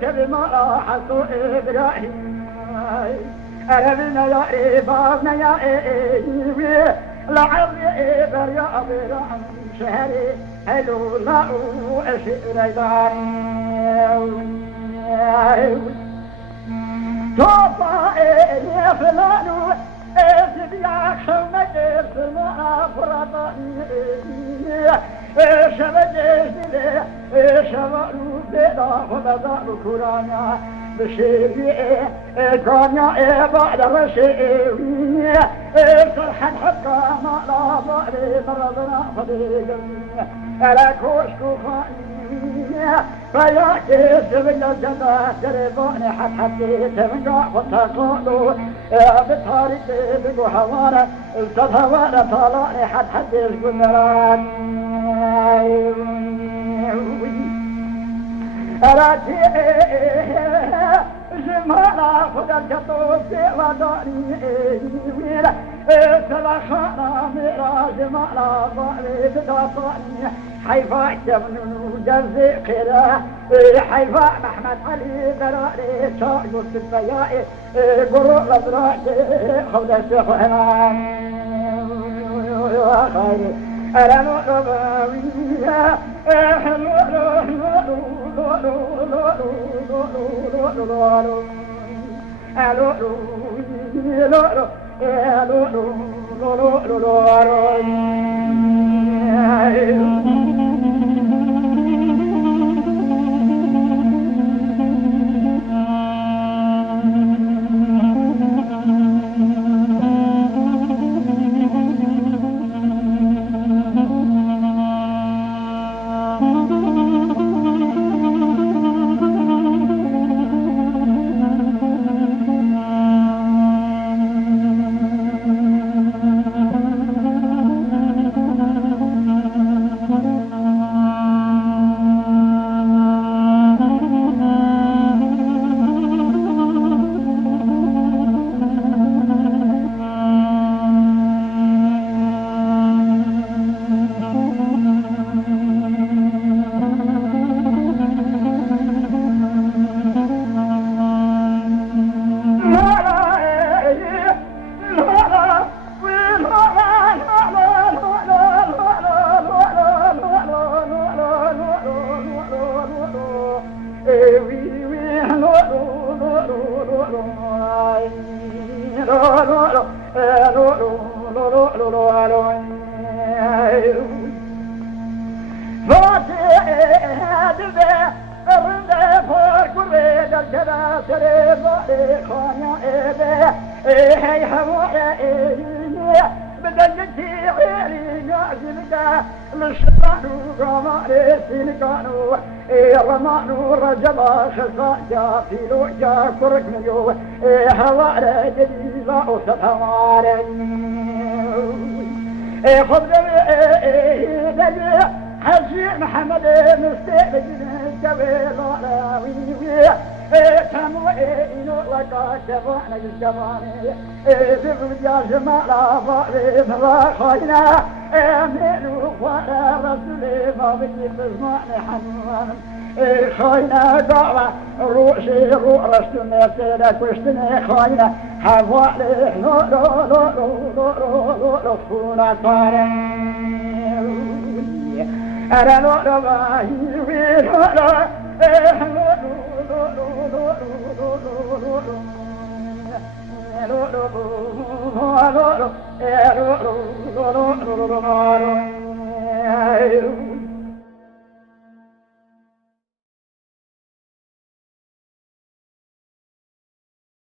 كلمة حسوا إبراهيم أربنا يا إبابنا يا إيوي لعبي إبر يا أبرام شهري هلو لا أشير داري توفى إيه فلانو إيه يا خمك إيه فرطاني شبجي شبارو بيدا خبزارو كورانا بشيري كانيا بعد رشيري فرحان حقا ما لا باري مرضنا فديقني على كوشكو خاني فياكي سبيل الجنة تريبوني حتى تمنع فتاقونو بطاري بقو حوانا التطوانا طالاني حتى يسقون راني أراجي جمالا خدا الجطوب في وداني ويلا سلخانا ميرا جمالا ضاري بداطاني حيفا يمنو جزي خيرا حيفا محمد علي براري شاقو السبيائي قرو لدراجي خدا الشيخ حنان خيري أنا نقباوية رمانو رجبا خزاجا في لوجا كرك مليو هوارا جديلا وستهوارا خذ دلي حجي محمد مستقبل جبل راوي كانوا إنو لك شفانا الجماني بغجا جمالا فاري فراخينا أمينو فارا رسولي ما بني بزماني حنوان خاينا دعوة روشي رو رستني سيدك وشتني خاينا حوالي لو لو لو لو لو لو لو فونا طاري أنا لو لو باهي لو لو